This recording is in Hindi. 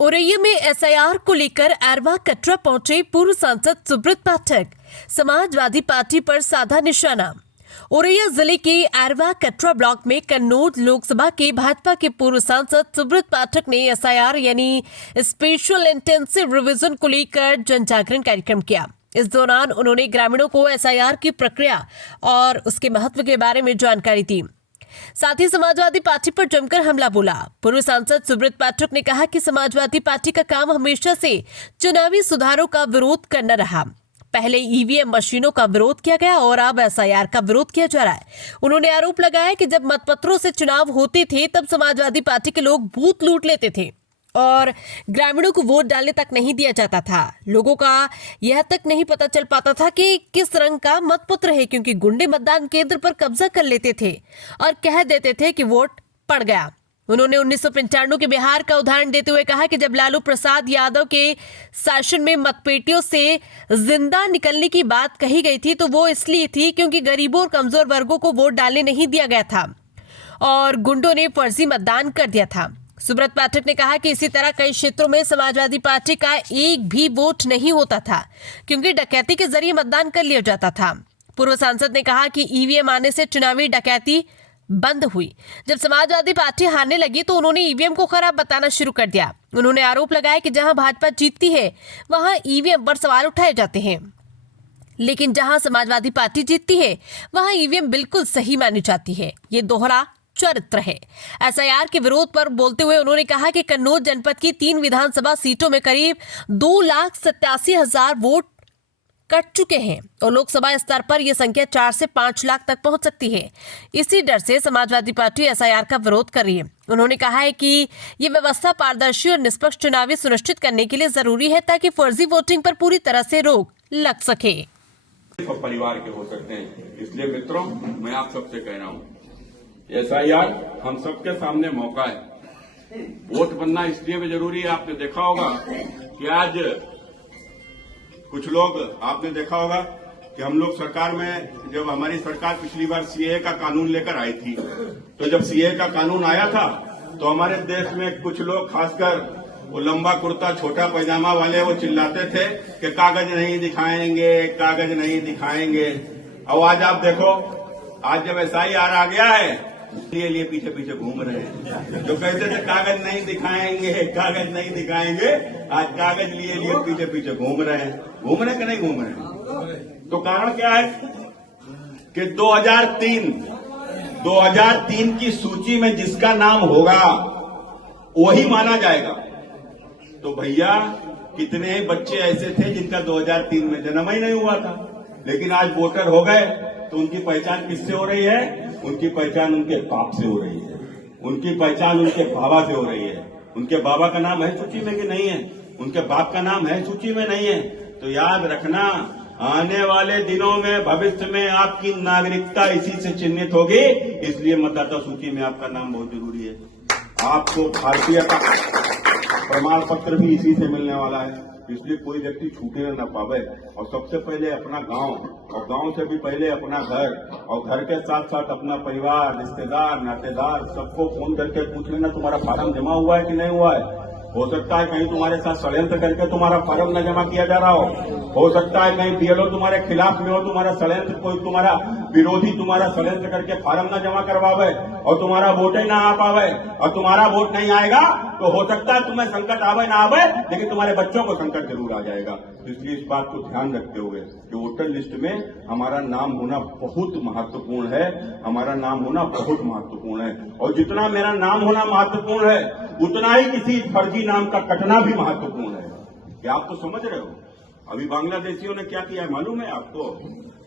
औरैया में एसआईआर को लेकर अरवा कटरा पहुंचे पूर्व सांसद सुब्रत पाठक। समाजवादी पार्टी पर साधा निशाना। औरैया जिले के अरवा कटरा ब्लॉक में कन्नौज लोकसभा के भाजपा के पूर्व सांसद सुब्रत पाठक ने एसआईआर यानी स्पेशल इंटेंसिव रिवीजन को लेकर जन जागरण कार्यक्रम किया। इस दौरान उन्होंने ग्रामीणों को एसआईआर की प्रक्रिया और उसके महत्व के बारे में जानकारी दी। साथ ही समाजवादी पार्टी पर जमकर हमला बोला। पूर्व सांसद सुब्रत पाठक ने कहा कि समाजवादी पार्टी का काम हमेशा से चुनावी सुधारों का विरोध करना रहा। पहले ईवीएम मशीनों का विरोध किया गया और अब एसआईआर का विरोध किया जा रहा है। उन्होंने आरोप लगाया कि जब मतपत्रों से चुनाव होते थे तब समाजवादी पार्टी के लोग बूथ लूट लेते थे और ग्रामीणों को वोट डालने तक नहीं दिया जाता था। लोगों का यह तक नहीं पता चल पाता था कि किस रंग का मतपत्र है, क्योंकि गुंडे मतदान केंद्र पर कब्जा कर लेते थे और कह देते थे कि वोट पड़ गया। उन्होंने 1995 के बिहार का उदाहरण देते हुए कहा कि जब लालू प्रसाद यादव के शासन में मतपेटियों से जिंदा निकलने की बात कही गई थी तो वो इसलिए थी क्योंकि गरीबों और कमजोर वर्गों को वोट डालने नहीं दिया गया था और गुंडों ने फर्जी मतदान कर दिया था। सुब्रत पाठक ने कहा कि इसी तरह कई क्षेत्रों में समाजवादी पार्टी का एक भी वोट नहीं होता था क्योंकि डकैती के जरिए मतदान कर लिया जाता था। पूर्व सांसद ने कहा कि ईवीएम आने से चुनावी डकैती बंद हुई। जब समाजवादी पार्टी हारने लगी तो उन्होंने ईवीएम को खराब बताना शुरू कर दिया। उन्होंने आरोप लगाया कि जहां भाजपा जीतती है वहां ईवीएम पर सवाल उठाए जाते हैं, लेकिन जहां समाजवादी पार्टी जीतती है वहां ईवीएम बिल्कुल सही मानी जाती है। ये दोहरा चरित्र है। एसआईआर के विरोध पर बोलते हुए उन्होंने कहा कि कन्नौज जनपद की 3 विधानसभा सीटों में करीब 2,87,000 वोट कट चुके हैं और लोकसभा स्तर पर यह संख्या 4 से 5 लाख तक पहुंच सकती है। इसी डर से समाजवादी पार्टी एसआईआर का विरोध कर रही है। उन्होंने कहा है कि ये व्यवस्था पारदर्शी और निष्पक्ष चुनावी सुनिश्चित करने के लिए जरूरी है ताकि फर्जी वोटिंग पर पूरी तरह से रोक लग सके। परिवार के हो सकते हैं, इसलिए मित्रों मैं आप सबसे कह रहा हूँ एसआईआर हम सबके सामने मौका है। वोट बनना इसलिए भी जरूरी है। आपने देखा होगा कि आज कुछ लोग आपने देखा होगा कि हम लोग सरकार में जब हमारी सरकार पिछली बार सीए का कानून लेकर आई थी तो जब सीए का कानून आया था तो हमारे देश में कुछ लोग खासकर वो लंबा कुर्ता छोटा पैजामा वाले वो चिल्लाते थे कि कागज नहीं दिखाएंगे, कागज नहीं दिखाएंगे। और आज आप देखो, आज जब एसआईआर आ गया है लिए पीछे पीछे घूम रहे हैं। जो कहते थे कागज नहीं दिखाएंगे, कागज नहीं दिखाएंगे, आज कागज लिए पीछे पीछे घूम रहे हैं। घूम रहे कि नहीं घूम रहे? तो कारण क्या है कि 2003 की सूची में जिसका नाम होगा वही माना जाएगा। तो भैया कितने बच्चे ऐसे थे जिनका 2003 में जन्म ही नहीं हुआ था, लेकिन आज वोटर हो गए तो उनकी पहचान किससे हो रही है? उनकी पहचान उनके बाप से हो रही है, उनकी पहचान उनके बाबा से हो रही है। उनके बाबा का नाम है सूची में कि नहीं है? उनके बाप का नाम है सूची में नहीं है? तो याद रखना, आने वाले दिनों में भविष्य में आपकी नागरिकता इसी से चिन्हित होगी। इसलिए मतदाता सूची में आपका नाम बहुत जरूरी है। आपको भारतीयता प्रमाण पत्र भी इसी से मिलने वाला है, इसलिए कोई व्यक्ति छूटे न पावे। और सबसे पहले अपना गांव, और गांव से भी पहले अपना घर, और घर के साथ साथ अपना परिवार, रिश्तेदार, नातेदार सबको फोन करके पूछ लेना तुम्हारा फार्म जमा हुआ है कि नहीं हुआ है। हो सकता है कहीं तुम्हारे साथ षड्यंत्र करके तुम्हारा फार्म न जमा किया जा रहा हो सकता है कहीं बीएलओ तुम्हारे खिलाफ में हो, तुम्हारा षड्यंत्र, कोई तुम्हारा विरोधी तुम्हारा षड्यंत्र करके फार्म न जमा करवावे और तुम्हारा वोट ही ना आ पावे। और तुम्हारा वोट नहीं आएगा तो हो सकता है तुम्हें संकट आवे ना आवे, लेकिन तुम्हारे बच्चों को संकट जरूर आ जाएगा। इसलिए इस बात को ध्यान रखते हुए कि वोटर लिस्ट में हमारा नाम होना बहुत महत्वपूर्ण है, हमारा नाम होना बहुत महत्वपूर्ण है। और जितना मेरा नाम होना महत्वपूर्ण है उतना ही किसी फर्जी नाम का कटना भी महत्वपूर्ण है। क्या आप तो समझ रहे हो? अभी बांग्लादेशियों ने क्या किया है मालूम है आपको?